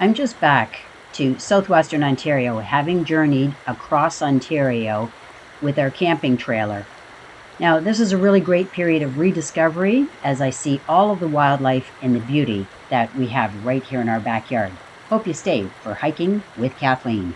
I'm just back to Southwestern Ontario, having journeyed across Ontario with our camping trailer. Now, this is a really great period of rediscovery as I see all of the wildlife and the beauty that we have right here in our backyard. Hope you stay for Hiking with Kathleen.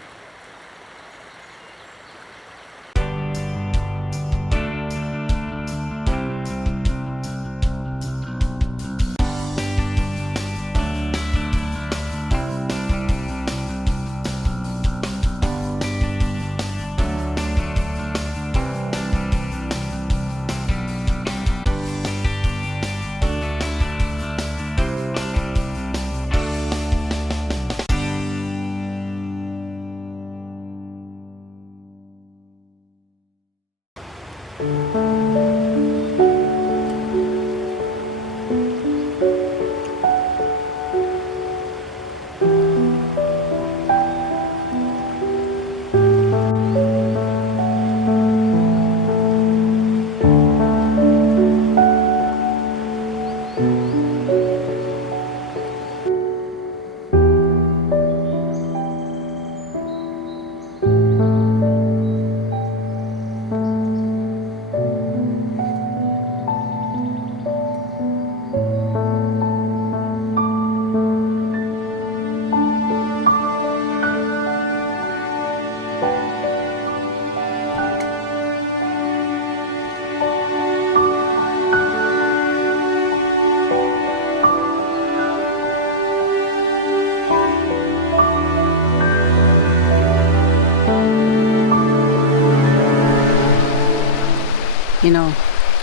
You know,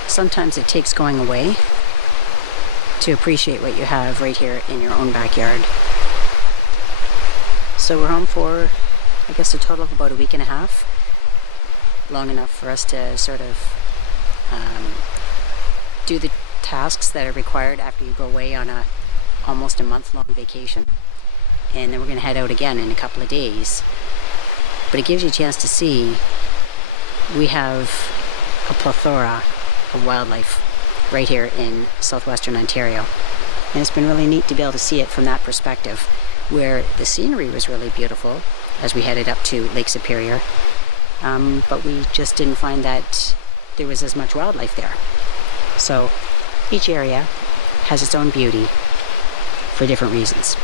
sometimes it takes going away to appreciate what you have right here in your own backyard. So we're home for, I guess, a total of about a week and a half. Long enough for us to sort of do the tasks that are required after you go away on almost a month-long vacation. And then we're going to head out again in a couple of days. But it gives you a chance to see we have a plethora of wildlife right here in southwestern Ontario. And it's been really neat to be able to see it from that perspective, where the scenery was really beautiful as we headed up to Lake Superior, but we just didn't find that there was as much wildlife there. So each area has its own beauty for different reasons.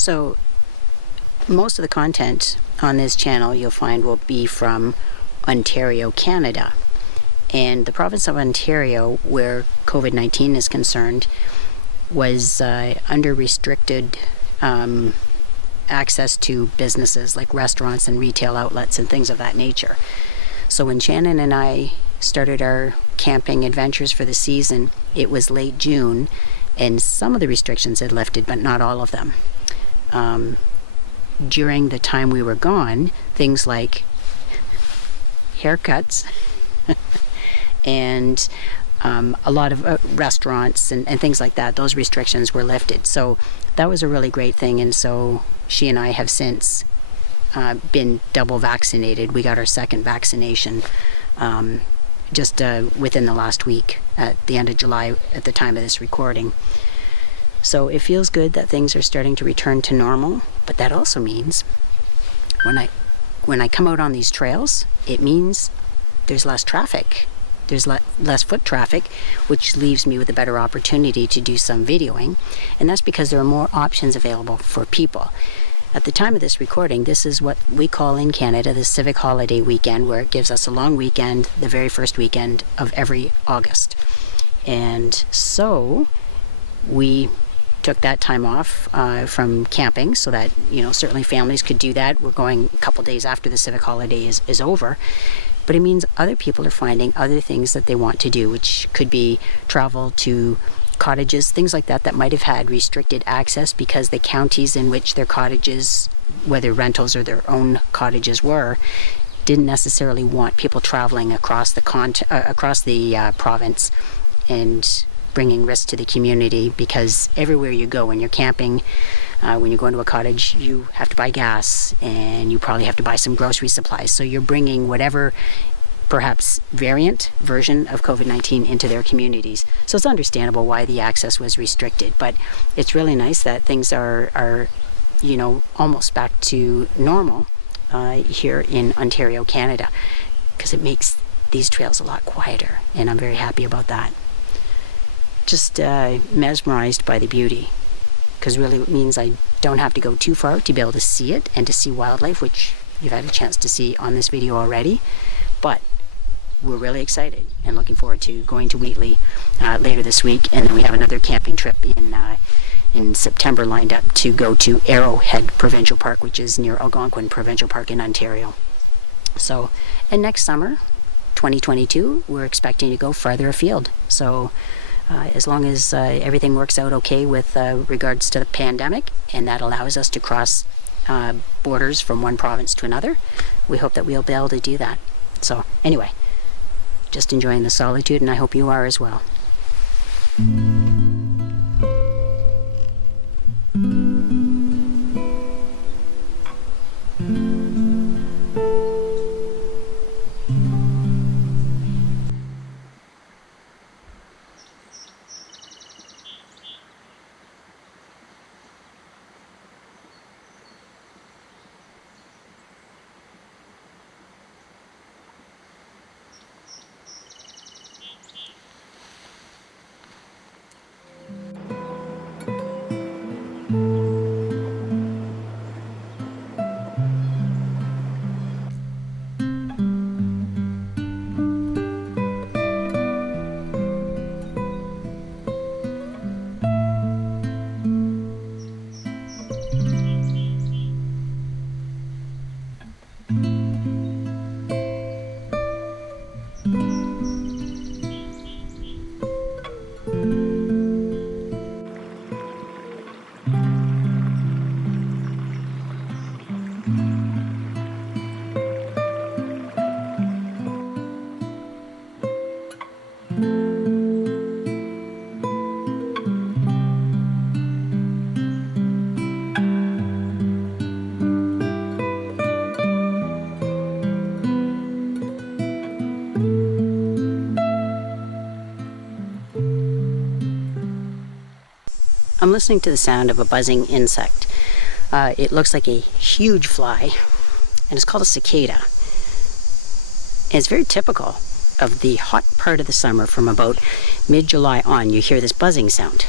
So most of the content on this channel you'll find will be from Ontario, Canada. And the province of Ontario, where COVID-19 is concerned, was under restricted access to businesses like restaurants and retail outlets and things of that nature. So when Shannon and I started our camping adventures for the season, it was late June, and some of the restrictions had lifted, but not all of them. During the time we were gone, things like haircuts and a lot of restaurants and things like that, those restrictions were lifted. So that was a really great thing, and so she and I have since been double vaccinated. We got our second vaccination just within the last week, at the end of July, at the time of this recording. So it feels good that things are starting to return to normal, but that also means when I come out on these trails, it means there's less traffic. There's less foot traffic, which leaves me with a better opportunity to do some videoing, and that's because there are more options available for people. At the time of this recording, this is what we call in Canada the civic holiday weekend, where it gives us a long weekend, the very first weekend of every August. And so we took that time off from camping so that, certainly families could do that. We're going a couple days after the civic holiday is over. But it means other people are finding other things that they want to do, which could be travel to cottages, things like that might have had restricted access because the counties in which their cottages, whether rentals or their own cottages were, didn't necessarily want people traveling across the province and bringing risk to the community, because everywhere you go when you're camping, when you go into a cottage, you have to buy gas and you probably have to buy some grocery supplies. So you're bringing whatever perhaps version of COVID-19 into their communities. So it's understandable why the access was restricted, but it's really nice that things are almost back to normal here in Ontario, Canada, because it makes these trails a lot quieter, and I'm very happy about that. Just mesmerized by the beauty, because really it means I don't have to go too far to be able to see it and to see wildlife, which you've had a chance to see on this video already. But we're really excited and looking forward to going to Wheatley later this week, and then we have another camping trip in September lined up to go to Arrowhead Provincial Park, which is near Algonquin Provincial Park in Ontario. So, and next summer, 2022, we're expecting to go farther afield. So as long as everything works out okay with regards to the pandemic, and that allows us to cross borders from one province to another, we hope that we'll be able to do that. So anyway, just enjoying the solitude, and I hope you are as well. I'm listening to the sound of a buzzing insect. It looks like a huge fly, and it's called a cicada. And it's very typical of the hot part of the summer. From about mid-July on, you hear this buzzing sound.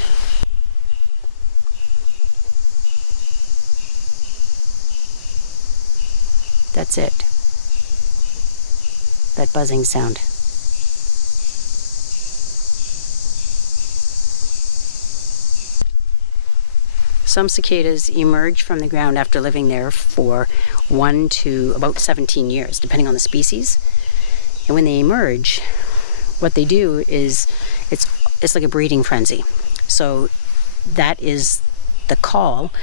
That's it. That buzzing sound. Some cicadas emerge from the ground after living there for 1 to about 17 years, depending on the species. And when they emerge, what they do is it's like a breeding frenzy. So that is the call,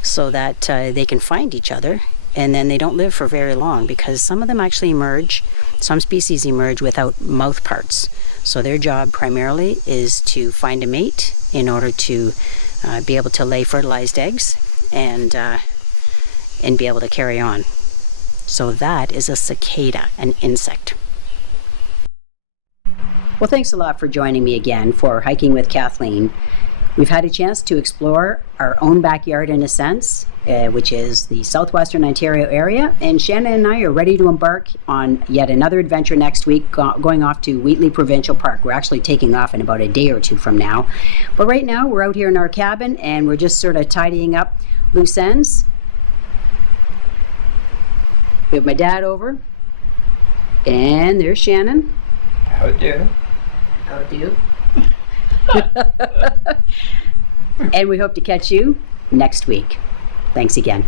so that they can find each other, and then they don't live for very long, because some of them actually emerge, some species emerge without mouth parts. So their job primarily is to find a mate in order to be able to lay fertilized eggs and be able to carry on. So that is a cicada, an insect. Well, thanks a lot for joining me again for Hiking with Kathleen. We've had a chance to explore our own backyard in a sense, which is the Southwestern Ontario area, and Shannon and I are ready to embark on yet another adventure next week, going off to Wheatley Provincial Park. We're actually taking off in about a day or two from now, but right now we're out here in our cabin and we're just sort of tidying up loose ends. We have my dad over, and there's Shannon. How do? How do? And we hope to catch you next week. Thanks again.